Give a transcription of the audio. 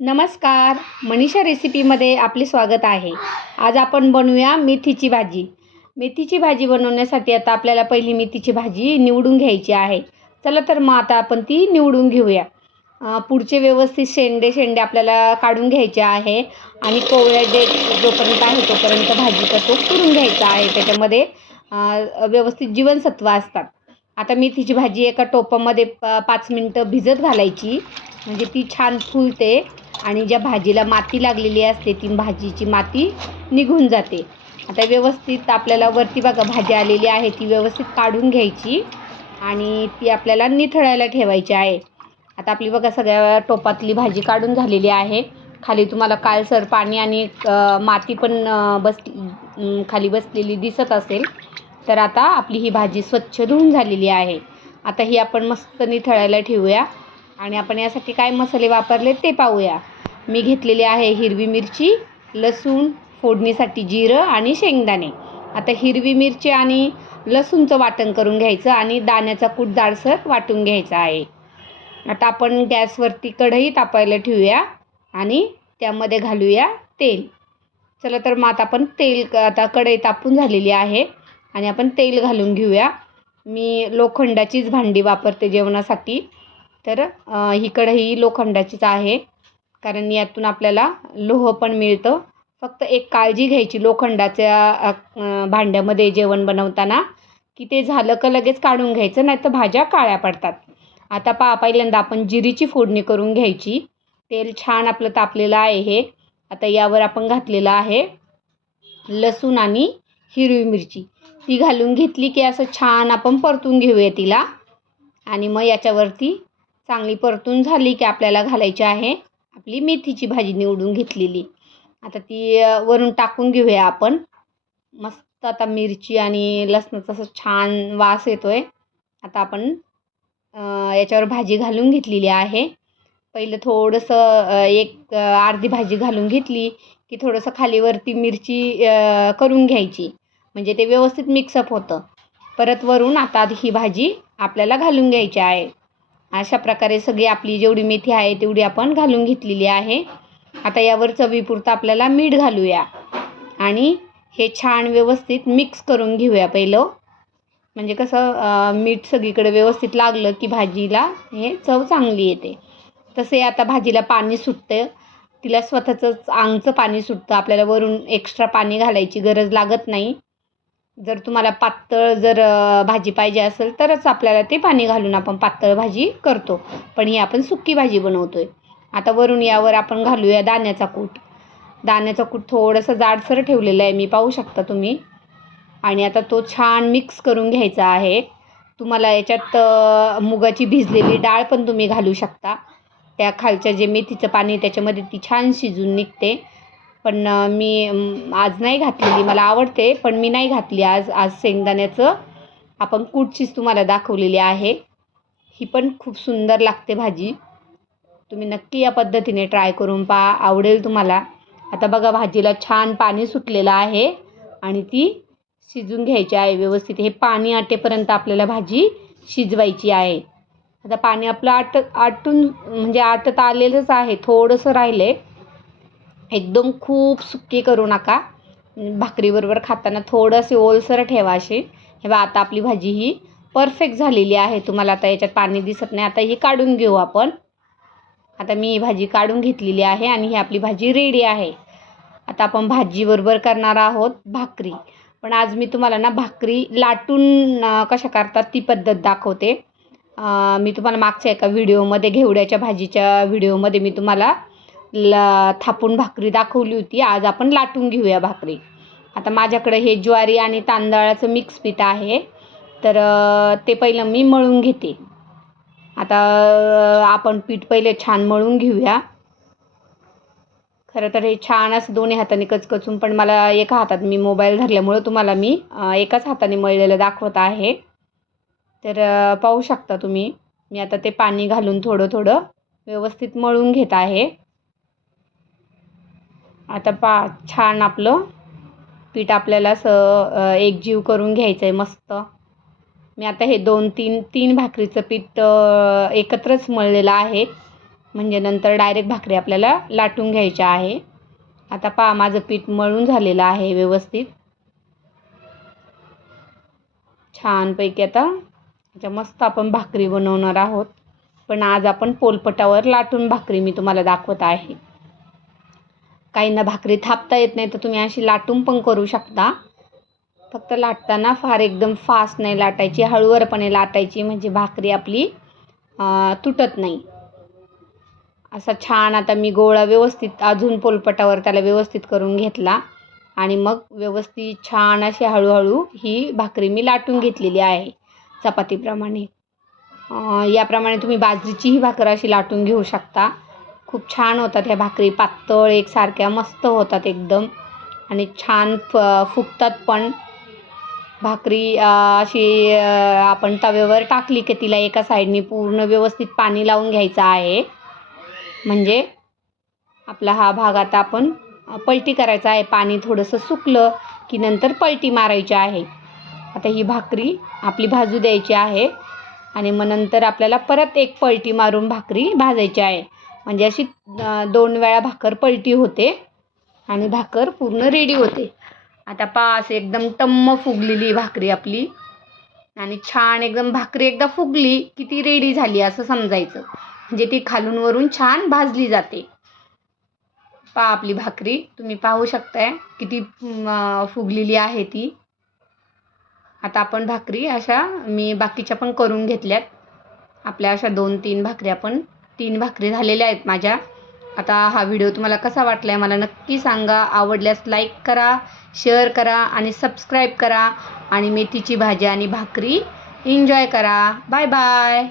नमस्कार मनीषा रेसिपीमध्ये आपले स्वागत आहे. आज आपण बनवूया मेथीची भाजी. मेथीची भाजी बनवण्यासाठी आता आपल्याला पहिली मेथीची भाजी निवडून घ्यायची आहे. चला तर मग आता आपण ती निवडून घेऊया. पुढचे व्यवस्थित शेंडे शेंडे आपल्याला काढून घ्यायचे आहे आणि कोवळ्या डेट जोपर्यंत आहे तोपर्यंत भाजीचा तो करून घ्यायचा आहे. त्याच्यामध्ये व्यवस्थित जीवनसत्व असतात. आता मेथीची भाजी एका टोपामध्ये प पाच मिनटं भिजत घालायची. म्हणजे ती छान फुलते. आणि ज्या भाजीला माती लागलेली असते ती भाजीची माती निघून जाते. आता व्यवस्थित आपल्याला वरती बघा भाजी आलेली आहे ती व्यवस्थित काढून घ्यायची आणि ती आपल्याला निथळायला ठेवायची आहे. आता आपली बघा सगळ्या टोपातली भाजी काढून झालेली आहे. खाली तुम्हाला काळसर पाणी आणि माती पण बस खाली बसलेली दिसत असेल तर आता आपली ही भाजी स्वच्छ धुवून झालेली आहे. आता ही आपण मस्त निथळायला ठेवूया. आणि आपण यासाठी काय मसाले वापरले ते पाहूया. मी घेतलेली आहे हिरवी मिरची लसूण फोडणीसाठी जिरं आणि शेंगदाणे. आता हिरवी मिरची आणि लसूणचं वाटण करून घ्यायचं आणि दाण्याचा कूट जाडसर वाटून घ्यायचा आहे. आता आपण गॅसवरती कढई तापायला ठेवूया आणि त्यामध्ये घालूया तेल. चला तर मग आता आपण तेल आता कढई तापून झालेली आहे आणि आपण तेल घालून घेऊया. मी लोखंडाचीच भांडी वापरते जेवणासाठी. तर ही कढई लोखंडाचीच आहे. कारण यातून आपल्याला लोह पण मिळतं. फक्त एक काळजी घ्यायची लोखंडाच्या भांड्यामध्ये जेवण बनवताना. की ते झालं का लगेच काढून घ्यायचं नाही तर भाज्या काळ्या पडतात. आता पा पहिल्यांदा आपण जिरीची फोडणी करून घ्यायची. तेल छान आपलं तापलेलं आहे हे. आता यावर आपण घातलेलं आहे लसूण आणि हिरवी मिरची. ती घालून घेतली की असं छान आपण परतून घेऊया तिला. आणि मग याच्यावरती चांगली परतून झाली की आपल्याला घालायची आहे. आपली मेथीची भाजी निवडून घेतलेली. आता ती वरून टाकून घेऊया आपण. मस्त आता मिरची आणि लसणाचा असं छान वास येतो आहे आता आपण याच्यावर भाजी घालून घेतलेली आहे. पहिलं थोडंसं एक अर्धी भाजी घालून घेतली की थोडंसं खालीवरती मिरची करून घ्यायची. म्हणजे ते व्यवस्थित मिक्सअप होतं. परत वरून आता ही भाजी आपल्याला घालून घ्यायची आहे. अशा प्रकारे सगळी आपली जेवढी मेथी आहे तेवढी आपण घालून घेतलेली आहे. आता यावर चवीपुरतं आपल्याला मीठ घालूया. आणि हे छान व्यवस्थित मिक्स करून घेऊया पहिलं. म्हणजे कसं मीठ सगळीकडे व्यवस्थित लागलं की भाजीला हे चव चांगली येते. तसे आता भाजीला पाणी सुटतं तिला स्वतःचंच आंगचं पाणी सुटतं. आपल्याला वरून एक्स्ट्रा पाणी घालायची गरज लागत नाही. जर तुम्हाला पातळ जर भाजी पाहिजे असेल तरच आपल्याला ते पाणी घालून आपण पातळ भाजी करतो. पण ही आपण सुक्की भाजी बनवतो आहे आता वरून यावर आपण घालूया दाण्याचा कूट. दाण्याचा कूट थोडंसं जाडसर ठेवलेलं आहे मी पाहू शकता तुम्ही. आणि आता तो छान मिक्स करून घ्यायचा आहे. तुम्हाला याच्यात मुगाची भिजलेली डाळ पण तुम्ही घालू शकता. त्या खालच्या जे मेथीचं पाणी त्याच्यामध्ये ती छान शिजून निघते. पण मी आज नाही घातलेली. मला आवडते पण मी नाही घातली आज. आज शेंगदाण्याचं आपण कुठचीच तुम्हाला दाखवलेली आहे. ही पण खूप सुंदर लागते भाजी. तुम्ही नक्की या पद्धतीने ट्राय करून पहा. आवडेल तुम्हाला. आता बघा भाजीला छान पाणी सुटलेलं आहे आणि ती शिजून घ्यायची आहे व्यवस्थित. हे पाणी आटेपर्यंत आपल्याला भाजी शिजवायची आहे. आता पाणी आपलं आट आटून म्हणजे आटत आलेलंच आहे. थोडंसं राहिलं आहे एकदम खूप सुकी करू नका. भाकरीबरोबर खाताना थोडंसे ओलसर ठेवा अशी. हे बा आता आपली भाजी ही परफेक्ट झालेली आहे. तुम्हाला आता याच्यात पाणी दिसत नाही. आता ही काढून घेऊ आपण. आता मी ही भाजी काढून घेतलेली आहे आणि ही आपली भाजी रेडी आहे. आता आपण भाजीबरोबर करणार आहोत भाकरी. पण आज मी तुम्हाला ना भाकरी लाटून कशा करतात ती पद्धत दाखवते. मी तुम्हाला मागच्या एका व्हिडिओमध्ये घेवड्याच्या भाजीच्या व्हिडिओमध्ये मी तुम्हाला ल थापून भाकरी दाखवली होती. आज आपण लाटून घेऊया भाकरी. आता माझ्याकडे हे ज्वारी आणि तांदळाचं मिक्स पीठ आहे. तर ते पहिलं मी मळून घेते. आता आपण पीठ पहिले छान मळून घेऊया. खरं तर हे छान असं दोन्ही हाताने कचकचून पण मला एका हातात मी मोबाईल धरल्यामुळं तुम्हाला मी एकाच हाताने मळलेलं दाखवत आहे. तर पाहू शकता तुम्ही. मी आता ते पाणी घालून थोडं थोडं व्यवस्थित मळून घेत आहे. आता पा छान आपलं पीठ आपल्याला असं एकजीव करून घ्यायचं आहे मस्त. मी आता हे दोन तीन तीन भाकरीचं पीठ एकत्रच मळलेलं आहे. म्हणजे नंतर डायरेक्ट भाकरी आपल्याला लाटून घ्यायच्या आहे. आता पहा माझं पीठ मळून झालेलं आहे व्यवस्थित. छानपैकी आता अच्छा मस्त आपण भाकरी बनवणार आहोत. पण आज आपण पोलपटावर लाटून भाकरी मी तुम्हाला दाखवत आहे. काहींना भाकरी थापता येत नाही तर तुम्ही अशी लाटून पण करू शकता. फक्त लाटताना फार एकदम फास्ट नाही लाटायची हळूवारपणे लाटायची म्हणजे भाकरी आपली तुटत नाही. असा छान आता मी गोळा व्यवस्थित अजून पोलपटावर त्याला व्यवस्थित करून घेतला. आणि मग व्यवस्थित छान अशी हळूहळू ही भाकरी मी लाटून घेतलेली आहे चपातीप्रमाणे. याप्रमाणे तुम्ही बाजरीचीही भाकर अशी लाटून घेऊ शकता. खूप छान होतात ह्या भाकरी. पातळ एकसारख्या मस्त होतात एकदम. आणि छान फ फुगतात पण. भाकरी अशी आपण तव्यावर टाकली की तिला एका साईडने पूर्ण व्यवस्थित पाणी लावून घ्यायचं आहे. म्हणजे आपला हा भाग आता आपण पलटी करायचा आहे. पाणी थोडंसं सुकलं की नंतर पलटी मारायची आहे. आता ही भाकरी आपली भाजू द्यायची आहे. आणि मग नंतर आपल्याला परत एक पलटी मारून भाकरी भाजायची आहे. म्हणजे अशी दोन वेळा भाकर पलटी होते आणि भाकर पूर्ण रेडी होते. आता पास एकदम टम्म फुगलेली भाकरी आपली. आणि छान एकदम भाकरी एकदा फुगली की ती रेडी झाली असं समजायचं. म्हणजे ती खालून वरून छान भाजली जाते. पहा आपली भाकरी तुम्ही पाहू शकताय किती फुगलेली आहे ती. आता आपण भाकरी अशा मी बाकीच्या पण करून घेतल्यात. आपल्या अशा दोन तीन भाकरी आपण तीन भाकरी झालेल्या आहेत माझ्या. आता हा व्हिडिओ तुम्हाला कसा वाटला आहे मला नक्की सांगा. आवडल्यास लाईक करा शेअर करा आणि सबस्क्राईब करा. आणि मेथीची भाजी आणि भाकरी एन्जॉय करा. Bye bye